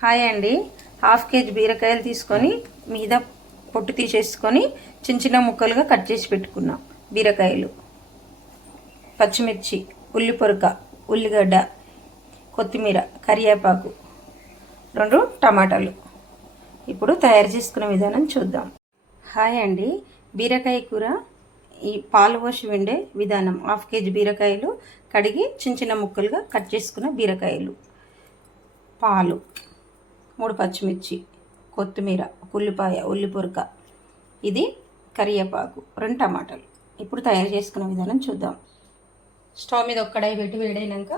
Hi అండి. Half KG బీరకాయలు తీసుకొని మీద పొట్టు తీసేసుకొని చిన్న చిన్న ముక్కలుగా కట్ చేసి పెట్టుకున్నాం. బీరకాయలు, పచ్చిమిర్చి, ఉల్లిపొరక, ఉల్లిగడ్డ, కొత్తిమీర, కరివేపాకు, 2 టమాటాలు. ఇప్పుడు తయారు చేసుకునే విధానం చూద్దాం. హాయ్ అండి. బీరకాయ కూర ఈ పాలు పోసి వండే విధానం. హాఫ్ కేజీ బీరకాయలు కడిగి చిన్న చిన్న ముక్కలుగా కట్ చేసుకున్న బీరకాయలు, పాలు, 3 పచ్చిమిర్చి, కొత్తిమీర, ఉల్లిపాయ, ఉల్లిపొరక, ఇది కరివేపాకు, 2 టమాటాలు. ఇప్పుడు తయారు చేసుకునే విధానం చూద్దాం. స్టవ్ మీద ఒక కడాయి పెట్టి వేడైనాక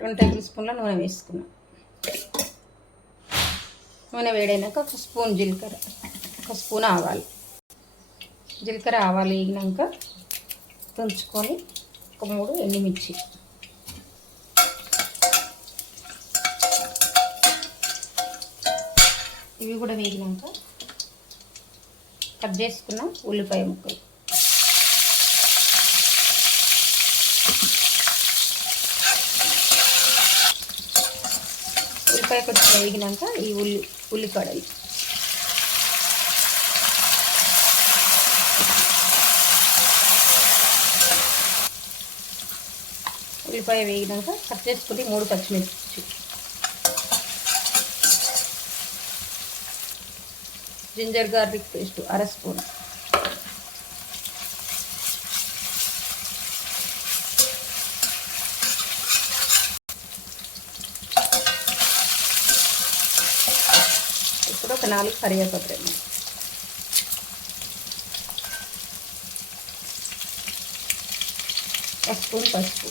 రెండు టేబుల్ స్పూన్ల నూనె వేసుకున్నాం. నూనె వేడైనాక 1 స్పూన్ జీలకర్ర, 1 స్పూన్ ఆవాలు. జీలకర్ర ఆవాలు వేగినాక తుంచుకొని 3 ఎండుమిర్చి, ఇవి కూడా వేగినాక కట్ చేసుకున్న ఉల్లిపాయ ముక్కలు, ఉల్లిపాయ కొంచెం వేగినాక ఈ ఉల్లికడలు, ఉల్లిపాయ వేగినాక కట్ చేసుకుని 3 పచ్చిమిర్చి, జింజర్ గార్లిక్ పేస్ట్ 1/2 స్పూన్, ఇప్పుడు ఒక 4 కరివేపాకు రెమ్మలు, 1 స్పూన్ పసుపు,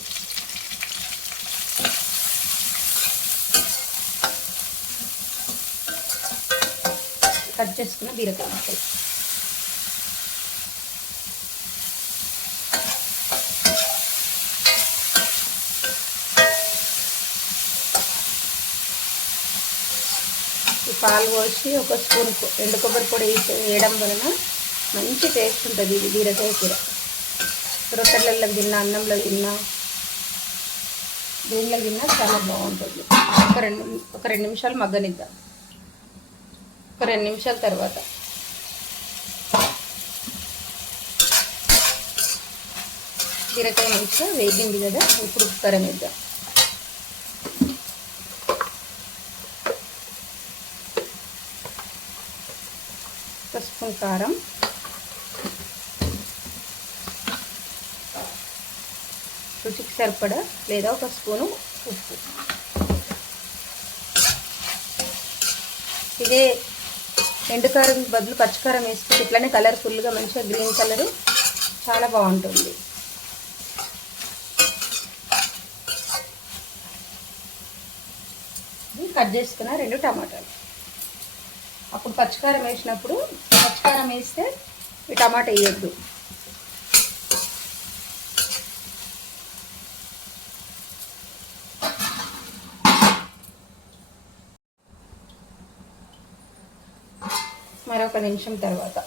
కట్ చేసుకున్న బీరకాయ ముక్కలు, ఈ పాలు పోసి 1 స్పూన్ ఎండు కొబ్బరి పొడి వేయడం వలన మంచి టేస్ట్ ఉంటుంది. ఇది బీరకాయ కూర రొట్టెలలో తిన్నా, అన్నంలో తిన్నా, దీనిలో తిన్నా చాలా బాగుంటుంది. ఒక రెండు నిమిషాలు మగ్గనిద్దాం. ఒక 2 నిమిషాల తర్వాత బీరకాయ మంచిగా వేగింది కదా, ఇప్పుడు కారం వేద్దాం. ఒక స్పూన్ కారం, రుచికి సరిపడా లేదా 1 స్పూను ఉప్పు. ఇదే ఎండుకారం బదులు పచ్చికారం వేసుకుంటే ఇట్లానే కలర్ఫుల్గా మంచిగా గ్రీన్ కలరు చాలా బాగుంటుంది. కట్ చేసుకున్న 2 టమాటాలు. అప్పుడు పచ్చికారం వేసినప్పుడు పచ్చికారం వేస్తే ఈ టమాటా వేయద్దు. మరొక నిమిషం తర్వాత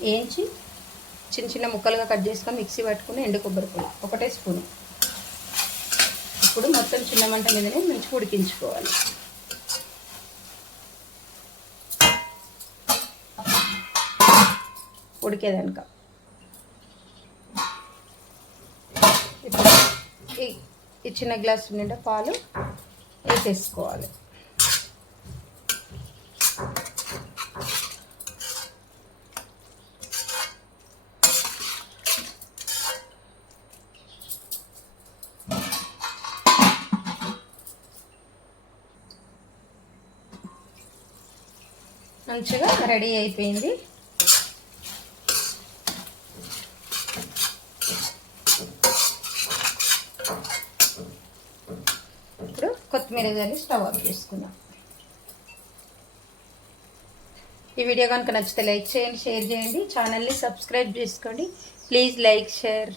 వేయించి చిన్న చిన్న ముక్కలుగా కట్ చేసుకొని మిక్సీ పట్టుకుని ఎండు కొబ్బరి పొడి 1 స్పూను. ఇప్పుడు మొత్తం చిన్న మంట మీదనే మంచిగా ఉడికించుకోవాలి. ఉడికేదనుక ఇప్పుడు ఈ చిన్న గ్లాసు నిండా పాలు వేసేసుకోవాలి. మంచిగా రెడీ అయిపోయింది. ఇప్పుడు కొత్తిమీర జల్లి స్టవ్ ఆఫ్ చేసుకుందాం. ఈ వీడియో కనుక నచ్చితే లైక్ చేయండి, షేర్ చేయండి, ఛానల్ని సబ్స్క్రైబ్ చేసుకోండి. Please like, share.